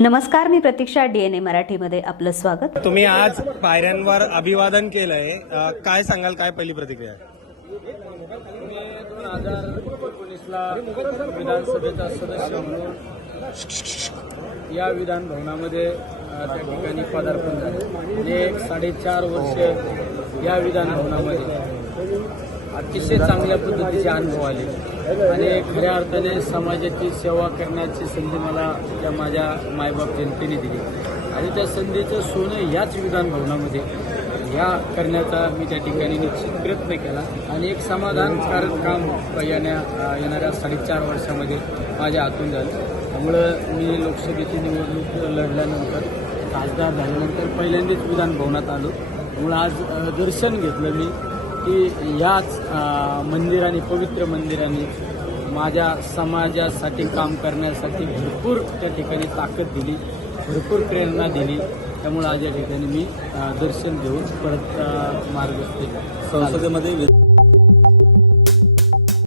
नमस्कार मी प्रतीक्षा डीएनए मराठीमध्ये आपलं स्वागत तुम्ही आज पायऱ्यांवर अभिवादन केलंय काय सांगाल काय पहिली प्रतिक्रिया विधानसभेचा सदस्य म्हणून या विधान भवनामध्ये त्या ठिकाणी पदार्पण झाले म्हणजे एक साडेचार वर्ष या विधान भवनामध्ये अतिशय चांगल्या पद्धतीचे अनुभव आले आणि खऱ्या अर्थाने समाजाची सेवा करण्याची संधी मला त्या माझ्या मायबाप जनतेने दिली आणि त्या संधीचं सोनं याच विधानभवनामध्ये या करण्याचा मी त्या ठिकाणी निश्चित प्रयत्न केला आणि एक समाधानकारक काम येण्या येणाऱ्या साडेचार वर्षामध्ये माझ्या हातून झालं त्यामुळं मी लोकसभेची निवडणूक लढल्यानंतर खासदार झाल्यानंतर पहिल्यांदाच विधानभवनात आलो त्यामुळं आज दर्शन घेतलं मी की ह्याच मंदिराने पवित्र मंदिराने माझ्या समाजासाठी काम करण्यासाठी भरपूर त्या ठिकाणी ताकद दिली भरपूर प्रेरणा दिली त्यामुळे आज या ठिकाणी मी दर्शन घेऊन परत मार्ग संसदेमध्ये